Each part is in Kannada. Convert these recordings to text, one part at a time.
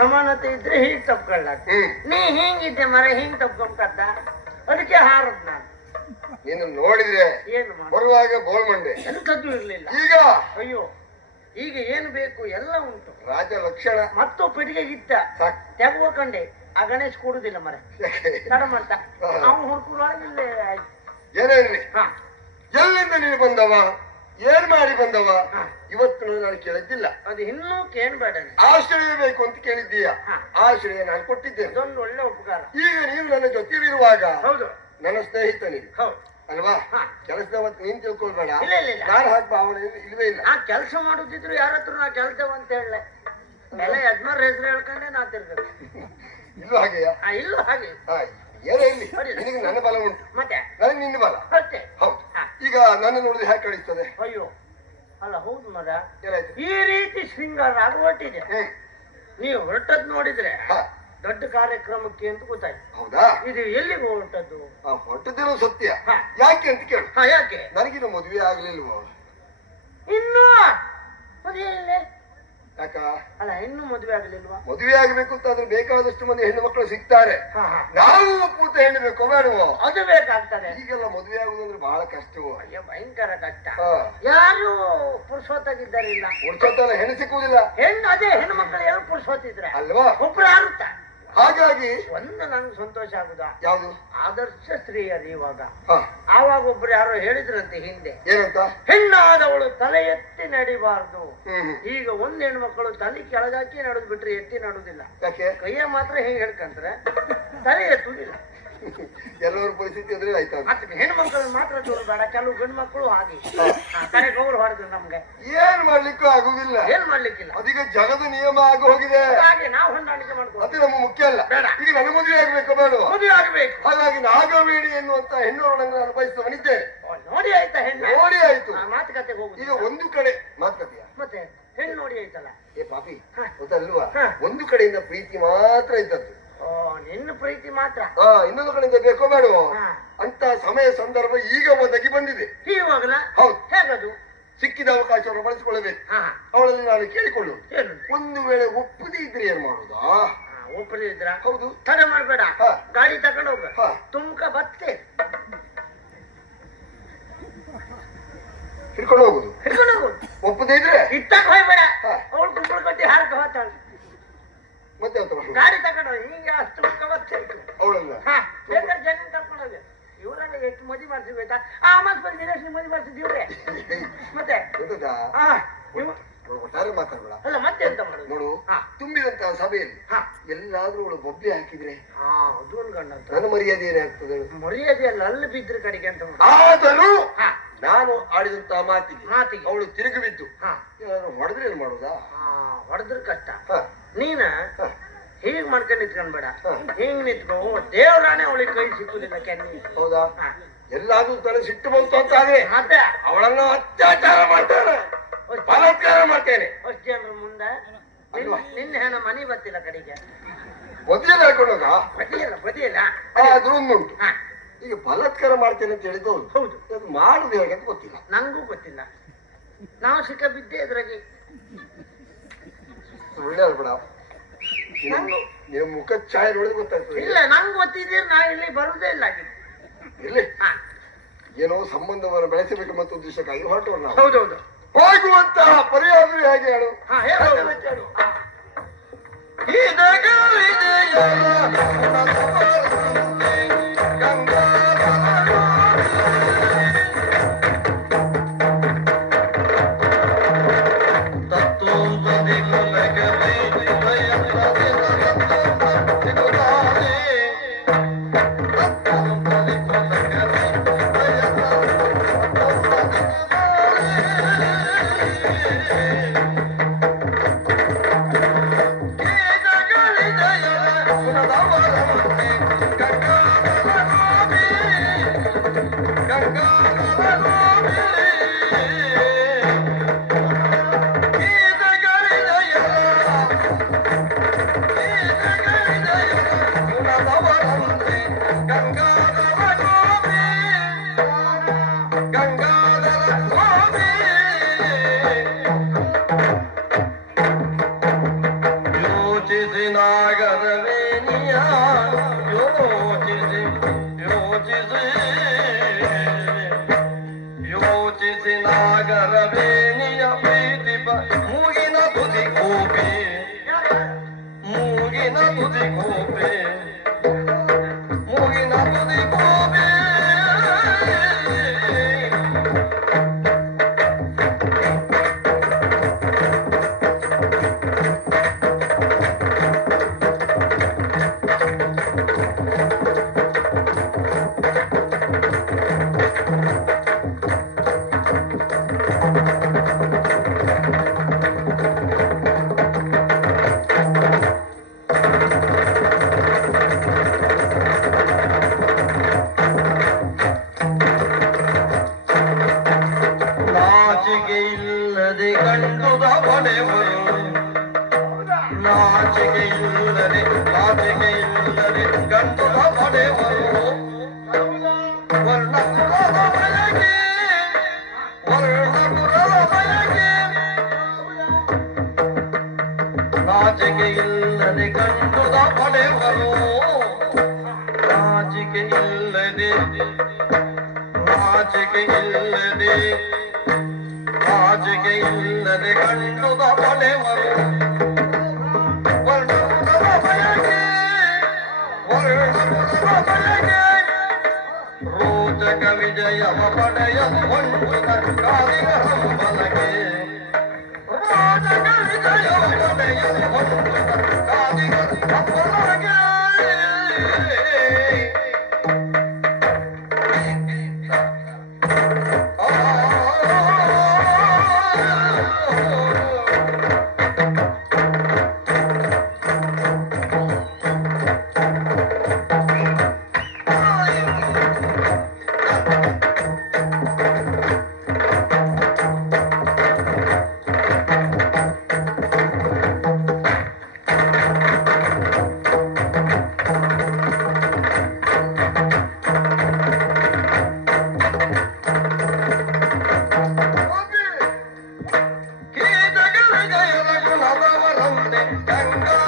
ಸಮಾನತೆ ಇದ್ರೆ ಹೀಗೆ ತಪ್ಕೊಳ್ಳ ನೀ ಹಿಂಗಿದ್ದೆ ಮರ ಹಿಂಗ್ ತಪ್ಕೊಂಡ್ಕದ್ದ ಅದಕ್ಕೆ ಹಾರದ್ ನಾನು. ನೀನು ನೋಡಿದ್ರೆ ಏನು ಬರುವಾಗ ಗೋಳ್ಮಂಡೆ ಎಂತದ್ದು ಇರ್ಲಿಲ್ಲ. ಈಗ? ಅಯ್ಯೋ ಈಗ ಏನು ಬೇಕು ಎಲ್ಲ ಉಂಟು. ರಾಜ ಲಕ್ಷಣ. ಮತ್ತು ಪಿಡಿಗೆ ಇದ್ದ ತೆಗೋಕಂಡೆ ಕಂಡೆ ಆ ಗಣೇಶ್ ಕೊಡುದಿಲ್ಲ ಮರ. ತಡ ಮಾಡ್ತಾ. ಅವ್ನು ಹುಡ್ಕುವಾಗಲೇ ಆಯ್ತು. ಇರ್ಲಿ ಎಲ್ಲಿಂದ ನೀನು ಬಂದವ? ಏನ್ ಮಾಡಿ ಬಂದವ. ಇವತ್ತು ನಾನು ಕೇಳಿದ್ದಿಲ್ಲ. ಅದು ಇನ್ನೂ ಕೇಳ್ಬೇಡ. ಆಶ್ರಯ ಬೇಕು ಅಂತ ಕೇಳಿದ್ದೀಯ. ಆಶ್ರಯ ನಾನು ಕೊಟ್ಟಿದ್ದೇನೆ. ಅದೊಂದು ಒಳ್ಳೆ ಉಪಕಾರ. ಈಗ ನೀವು ನನ್ನ ಜೊತೆಲಿರುವಾಗ ಹೌದು. ನನ್ನ ಸ್ನೇಹಿತನಿಗೆ ಹೌದು. ಅಲ್ವಾ. ಕೆಲಸದ ಹೊತ್ತು ನೀನ್ ತಿಳ್ಕೊಳ್ಬೇಡ. ನಾನು ಹಾಕಿ ಭಾವನೆ ಇಲ್ವೇ ಇಲ್ಲ. ಆ ಕೆಲಸ ಮಾಡುದಿದ್ರು ಯಾರ ಹತ್ರ ನಾ ಕೆಲಸವ ಅಂತ ಹೇಳಲೆ ಎಲ್ಲ ಯಜಮಾನ್ರ ಹೆಸರು ಹೇಳ್ಕೊಂಡೆ ನಾ ತಿರ್ಗದು ಇಲ್ಲ ಹಾಗೆಯಾ? ಇಲ್ಲ ಹಾಗೆ. ಏನೇ ಇಲ್ಲಿ. ನಿನಗೆ ನನ್ನ ಬಲ ಉಂಟು. ಮತ್ತೆ? ನನಗೆ ನಿನ್ನ ಬಲ. ಅಷ್ಟೇ ಹೌದು. ಈಗ ನನ್ನ ನೋಡಿದ್ರೆ ಹೇಗೆ ಕಳೀತದೆ ಅಯ್ಯೋ ಅಲ್ಲ ಹೌದು ಮಗ. ಏನಾಯ್ತು? ಈ ರೀತಿ ಶೃಂಗಾರ ಆಗುವಟ್ಟಿದೆ ಹ್ಮ್. ನೀವು ಹೊರಟದ್ ನೋಡಿದ್ರೆ ಹಾ, ದೊಡ್ಡ ಕಾರ್ಯಕ್ರಮಕ್ಕೆ ಅಂತ ಗೊತ್ತಾಯ್ತು. ಹೌದಾ? ಇದು ಎಲ್ಲಿಗೆ ಹೊರಟದ್ದು? ಆ, ಹೊರಟದಿರೋ ಸತ್ಯ. ಹಾ. ಯಾಕೆ ಅಂತ ಕೇಳು. ಹಾ ಯಾಕೆ? ನನಗಿನ್ನು ಮದುವೆ ಆಗ್ಲಿಲ್ವೋ? ಇನ್ನೂ ಮದುವೆ ಇಲ್ಲ ಅಲ್ಲ ಇನ್ನೂ ಮದುವೆ ಆಗಲಿಲ್ವಾ? ಮದುವೆ ಆಗಬೇಕು ಅಂತ ಆದ್ರೆ ಬೇಕಾದಷ್ಟು ಮಂದಿ ಹೆಣ್ಣು ಮಕ್ಕಳು ಸಿಗ್ತಾರೆ. ನಾವು ಪೂರ್ತ ಹೆಣ್ಣು ಬೇಕೋ ಬೇಡವೋ? ಅದು ಬೇಕಾಗ್ತದೆ. ಈಗೆಲ್ಲ ಮದುವೆ ಆಗುದಂದ್ರೆ ಬಹಳ ಕಷ್ಟ ಅಯ್ಯೋ ಭಯಂಕರ ಕಷ್ಟ. ಯಾರು ಪುರುಷೋತ್ತಾಗಿದ್ದಾರಿಲ್ಲ ಉಳ್ಸೋತಲ್ಲ ಹೆಣ್ಣು ಸಿಕ್ಕುವುದಿಲ್ಲ. ಹೆಣ್ಣು ಅದೇ ಹೆಣ್ಣು ಮಕ್ಕಳು ಎಲ್ಲ ಪುರುಷೋತ್ತಿದ್ರೆ? ಅಲ್ವಾ? ಒಬ್ರು ಆರುತ್ತ ಹಾಗಾಗಿ ಒಂದು ನಂಗೆ ಸಂತೋಷ ಆಗುದ? ಯಾವುದು? ಆದರ್ಶ ಸ್ತ್ರೀಯರು ಇವಾಗ. ಆವಾಗ ಒಬ್ರು ಯಾರೋ ಹೇಳಿದ್ರಂತೆ ಹಿಂದೆ. ಏನಂತ? ಹೆಣ್ಣಾದವಳು ತಲೆ ಎತ್ತಿ ನಡಿಬಾರ್ದು. ಈಗ ಒಂದ್ ಹೆಣ್ಮಕ್ಳು ತಲೆ ಕೆಳಗಾಕಿ ನಡೆದ್ ಬಿಟ್ರೆ ಎತ್ತಿ ನಡುದಿಲ್ಲ ಕೈಯ ಮಾತ್ರ ಹೆಂಗ್ ಹೇಳ್ಕಂದ್ರೆ ತಲೆ ಎತ್ತುದಿಲ್ಲ ಎಲ್ಲರ ಪರಿಸ್ಥಿತಿ ಅಂದ್ರೆ ಆಯ್ತಾ ಮತ್ತೆ ಹೆಣ್ಮಕ್ಳು ಮಾತ್ರ ದೂರ ಬೇಡ ಕೆಲವು ಗಂಡು ಮಕ್ಕಳು ಹಾಗೆ ಕರೆ ಹೊಡೆದ್ರು ನಮ್ಗೆ. ಏನ್ ಮಾಡ್ಲಿಕ್ಕೂ ಆಗುದಿಲ್ಲ. ಏನ್ ಮಾಡ್ಲಿಕ್ಕಿಲ್ಲ. ಅದೀಗ ಜಗದ ನಿಯಮ ಆಗಿ ಹೋಗಿದೆ. ಹಾಗೆ ನಾವು ಹೊಂದಾಣಿಕೆ ಮಾಡ್ಕೋ ಅದು ನಮ್ಮ ಮುಖ್ಯ ಅಲ್ಲ. ಈಗ ನನಗೆ ಮದುವೆ ಆಗ್ಬೇಕು ಬೇಡ. ಮದುವೆ ಆಗ್ಬೇಕು. ಹಾಗಾಗಿ ನಾಗವೇಣಿ ಎನ್ನುವಂತ ಹೆಣ್ಣು ಓ, ನೋಡಿ ಆಯ್ತಾ ಹೆಣ್ಣು. ನೋಡಿ ಆಯ್ತು. ಮಾತುಕತೆ ಹೋಗುದು. ಈಗ ಒಂದು ಕಡೆ ಮಾತುಕತೆಯ ಮತ್ತೆ ಹೆಣ್ಣು ನೋಡಿ ಆಯ್ತಲ್ಲ. ಏ ಪಾಪಿ. ಗೊತ್ತಲ್ವಾ. ಒಂದು ಕಡೆಯಿಂದ ಪ್ರೀತಿ ಮಾತ್ರ ಇದ್ದದ್ದು. ನಿನ್ನ ಪ್ರೀತಿ ಮಾತ್ರ. ಆ ಇನ್ನೊಂದು ಕಡೆಯಿಂದ ಬೇಕೋ ಬೇಡವೋ ಹಾ. ಅಂತ ಸಮಯ ಸಂದರ್ಭ ಈಗ ಒದಗಿ ಬಂದಿದೆ. ಇವಾಗಲ ಹೌದು. ಹೇಗದು? ಸಿಕ್ಕಿದ ಅವಕಾಶವನ್ನು ಬಳಸಿಕೊಳ್ಳಬೇಕು. ಹಾ. ಅವಳಲ್ಲಿ ನಾನು ಕೇಳಿಕೊಳ್ಳುವುದು. ಏನು ಒಂದು ವೇಳೆ ಒಪ್ಪದೇ ಇದ್ರೆ ಏನ್ ಮಾಡುದಾ ಒಪ್ಪದೇ ಇದ್ರ? ಹೌದು. ತಡೆ ಮಾಡಬೇಡ. ಹಾ. ಗಾಡಿ ತಗೊಂಡು ಹೋಗ. ಹಾ. ತುಮ್ಕ ಬತ್ತೆ. ಹಿಡ್ಕೊಂಡು ಹೋಗುದು ಹಿಡ್ಕೊಂಡು ಹೋಗು ಒಪ್ಪದೇ ಇದ್ರೆ ಇತ್ತಾಗ ಹೋಗ್ಬೇಡ ಹಾ. ಅವಳು ಕುಂಬಳ ಕಟ್ಟಿ ಹಾರಕ ಹೋಗ್ತಾಳೆ ಮತ್ತೆ ಅಂತ ಮಾಡುದು ಗಾಡಿ ತಗೊಂಡು ಹೋಗಿ ಹಿಂಗೆ ಅಷ್ಟು ತುಮ್ಕ ಬತ್ತೆ ಅವಳನ್ನ ಹಾ ಬೇಕಾದ್ರೆ ಜನ ಕರ್ಕೊಂಡು ಹೋಗಿ ಇವರೆಲ್ಲ ಎಷ್ಟು ಮದಿ ಮಾಡ್ಸಿರ್ಬೇಕಾ ಆ ಮತ್ತೆ ಬಂದು ದಿನೇಶ್ ಮದಿ ಮಾಡ್ಸಿದ್ ಇವ್ರೆ ಮತ್ತೆ ಗೊತ್ತದಾ ಹಾ ಇವ್ ಒಟ್ಟಾರೆ ಮಾತಾಡ್ಬೇಡ ಅಲ್ಲ ಮತ್ತೆ ಎಂತ ಮಾಡುದು ನೋಡು ಹಾ. ತುಂಬಿದಂತಹ ಸಭೆಯಲ್ಲಿ ಹಾ ಎಲ್ಲಾದ್ರೂ ಅವಳು ಬೊಬ್ಬೆ ಹಾಕಿದ್ರೆ ಹಾ ಅದು ಒಂದು ಗಂಡ ಅಂತ ನನ್ನ ಮರ್ಯಾದೆ ಏನಾಗ್ತದೆ ಮರ್ಯಾದೆ ಅಲ್ಲ ಅಲ್ಲಿ ಬಿದ್ರ ಕಡೆಗೆ ಅಂತ ಆದರೂ ನಾನು ಆಡಿದಂತ ಮಾತಿಗೆ ಮಾತಿಗೆ. ಅವಳು ತಿರುಗಿ ಬಿದ್ದು. ಹೊಡೆದ್ರೆ ಏನ್ ಮಾಡುದಾ? ಹೊಡೆದ್ರ ಕಷ್ಟ. ನೀನ. ಹೀಗ್ ಮಾಡ್ಕೊಂಡು ನಿಂತ್ಕೊಂಡ್ಬೇಡ. ಹಿಂಗ್ ನಿಂತ್ಕೋ ದೇವ್ರಾಣೆ ಅವಳಿಗೆ ಕೈ ಸಿಕ್ಕುದಿಲ್ಲ ಕೆನ್ನಿ ಹೌದಾ. ಎಲ್ಲಾದ್ರೂ ತಲೆ ಸಿಟ್ಟು ಬಂತು ಅಂತ ಆದ್ರೆ ಅವಳನ್ನ ಅತ್ಯಾಚಾರ ಮಾಡ್ತಾನೆ ಬಲಾತ್ಕಾರ ಮಾಡ್ತೇನೆ. ಅಷ್ಟು ಜನರ ಮುಂದೆ? ನಿನ್ನ ಮನೆ ಮನಿ ಬರ್ತಿಲ್ಲ ಕಡೆಗೆ. ಬದಿಯಲ್ಲಿ ಹಾಕೊಂಡಾಗ ಬದಿಯಲ್ಲ ಬದಿಯಲ್ಲ. ಅದು ಒಂದುಂಟು ಈಗ ಬಲಾತ್ಕಾರ ಮಾಡ್ತೇನೆ ಅಂತ ಹೇಳಿದ್ದು ಹೌದು. ಅದು ಮಾಡುದು ಹೇಗೆ ಅಂತ ಗೊತ್ತಿಲ್ಲ. ನಂಗೂ ಗೊತ್ತಿಲ್ಲ. ನಾವು ಸಿಕ್ಕ ಬಿದ್ದೆ ಅದ್ರಾಗೆ ಒಳ್ಳೆ ಅಲ್ಬೇಡ. ನಿಮ್ಮ ಮುಖ ಛಾಯೆ ನೋಡಿದ್ರೆ ಗೊತ್ತಾಗ್ತದೆ. ಇಲ್ಲ ನಂಗೆ ಗೊತ್ತಿದ್ದೀರಿ ನಾ ಇಲ್ಲಿ ಬರುವುದೇ ಇಲ್ಲ ಇಲ್ಲಿ ಆ ಏನೋ ಸಂಬಂಧವನ್ನು ಬೆಳೆಸಬೇಕು ಮತ್ತು ಉದ್ದೇಶಕ್ಕಾಗಿ ಹೊರಟವ್ರು ನಾವು. ಹೌದೌದು ಹೋಗುವಂತಹ ಪರಿಹಾರ ಹೇಗೆ ಹೇಳು? ಹೇಳು ಕೇಳು. ನಾಡೆವರು ನಾಚಿಕೆಯುಳ್ಳರೆ ನಾಚಿಕೆಯುಳ್ಳರೆ ಗಂಟಲ ಪಡೆವರು ವರ್ಣಕುಲದ ಬಯಕೆ ವರ್ಣಕುಲದ ಬಯಕೆ ನಾಚಿಕೆಯಿಲ್ಲದೆ ಗಂಟದ ಪಡೆವರು ನಾಚಿಕೆಯಿಲ್ಲದೆ ನಾಚಿಕೆಯಿಲ್ಲದೆ ನಾಚಿಕೆ ಇಲ್ಲದೆ ನಾಚಿಕೆ ಇಲ್ಲದೆ ಕಂಡುದ ಪಡೆವರು ವರ್ಣಪುರದ ಬಯಕೆ ವರ್ಣಪುರದ ಬಯಕೆ ರೋಚಕ ವಿಜಯವ ಪಡೆಯ ಕೊಂಡುದ ಕಾಲಿನ ಹಂಬಲಗೆ Ganga.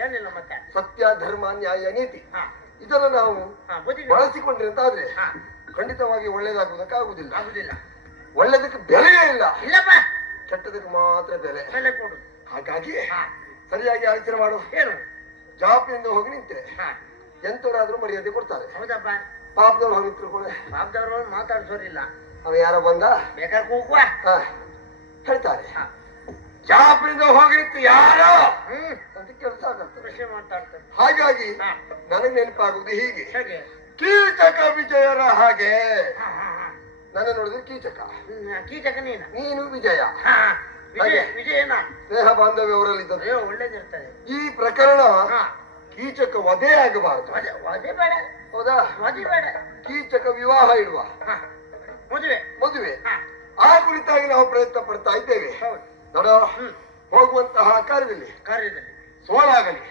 ಏನಿಲ್ಲ ಮತ್ತೆ. ಸತ್ಯ ಧರ್ಮ ನ್ಯಾಯ ನೀತಿ. ಇದನ್ನ ನಾವು ಬಳಸಿಕೊಂಡ್ರೆ ಅಂತಾದ್ರೆ ಆದ್ರೆ ಖಂಡಿತವಾಗಿ ಒಳ್ಳೇದಾಗುವುದಕ್ಕೆ ಆಗುದಿಲ್ಲ ಒಳ್ಳೇದಕ್ಕೆ ಬೆಲೆಯೇ ಇಲ್ಲ. ಇಲ್ಲಪ್ಪ. ಕೆಟ್ಟದಕ್ಕೆ ಮಾತ್ರ ಬೆಲೆ. ಬೆಲೆ ಕೊಡು. ಹಾಗಾಗಿ ಸರಿಯಾಗಿ ಆಲೋಚನೆ ಮಾಡು. ಏನು ಜಾಪಿಯಿಂದ ಹೋಗಿ ನಿಂತೆ ಎಂತವರಾದ್ರೂ ಮರ್ಯಾದೆ ಕೊಡ್ತಾರೆ. ಹೌದಪ್ಪ. ಪಾಪದವ್ರು ಹೋಗಿ ತಿಳ್ಕೊಂಡೆ ಪಾಪದವ್ರು ಮಾತಾಡ್ಸೋರಿಲ್ಲ. ಅವ ಯಾರ ಬಂದ? ಬೇಕಾದ್ರೆ ಕೂಗುವ. ಹಾ, ಹೇಳ್ತಾರೆ. ಹಾ. ಹೋಗ್ಲಿಕ್ಕೆ ಯಾರೋ? ಅಂತ ಕೆಲಸ ಆಗತ್ತೆ. ಕೃಷಿ ಮಾತಾಡ್ತಾರೆ. ಹಾಗಾಗಿ ನನಗೆ ನೆನಪಾಗುವುದು ಹೀಗೆ. ಕೀಚಕ ವಿಜಯರ ಹಾಗೆ. ನನ್ನ ನೋಡಿದ್ರೆ ಕೀಚಕ. ಕೀಚಕ ನೀನು. ನೀನು ವಿಜಯ. ಹಾ ವಿಜಯ ವಿಜಯನ? ಸ್ನೇಹ ಬಾಂಧವ್ಯ ಅವರಲ್ಲಿ ಒಳ್ಳೇದಿರ್ತದೆ. ಈ ಪ್ರಕರಣ ಕೀಚಕ ವಧೆ ಆಗಬಾರದು. ವಧೆ ವಧೆ ಬೇಡ. ಹೌದಾ? ವಧೆ ಬೇಡ. ಕೀಚಕ ವಿವಾಹ ಇಡುವ. ಮದುವೆ. ಮದುವೆ. ಆ ಕುರಿತಾಗಿ ನಾವು ಪ್ರಯತ್ನ ಪಡ್ತಾ ಇದ್ದೇವೆ. ಹೌದು. ನೋಡೋ. ಹೋಗುವಂತಹ ಕಾರ್ಯದಲ್ಲಿ. ಕಾರ್ಯದಲ್ಲಿ. ಸೋಲಾಗಲಿ.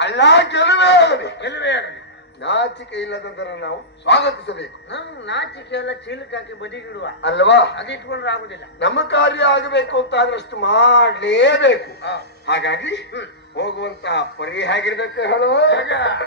ಅಲ್ಲ ಗೆಲುವೇ ಆಗಲಿ. ಗೆಲುವೇ ಆಗಲಿ. ನಾಚಿಕೆ ಇಲ್ಲದನ್ನು ನಾವು ಸ್ವಾಗತಿಸಬೇಕು. ನಮ್ ನಾಚಿಕೆ ಎಲ್ಲ ಚೀಲಕ್ಕೆ ಹಾಕಿ ಬದಿಗಿಡುವ. ಅಲ್ವಾ? ಅದು ಇಟ್ಕೊಂಡ್ರೆ ಆಗುದಿಲ್ಲ. ನಮ್ಮ ಕಾರ್ಯ ಆಗಬೇಕು ಅಂತ ಆದಷ್ಟು ಮಾಡಲೇಬೇಕು. ಹಾಗಾಗಿ ಹೋಗುವಂತ ಹೋಗುವಂತಹ ಪರಿ ಹೇಗಿರ್ಬೇಕು ಹೇಳು. ಹೇಗೆ?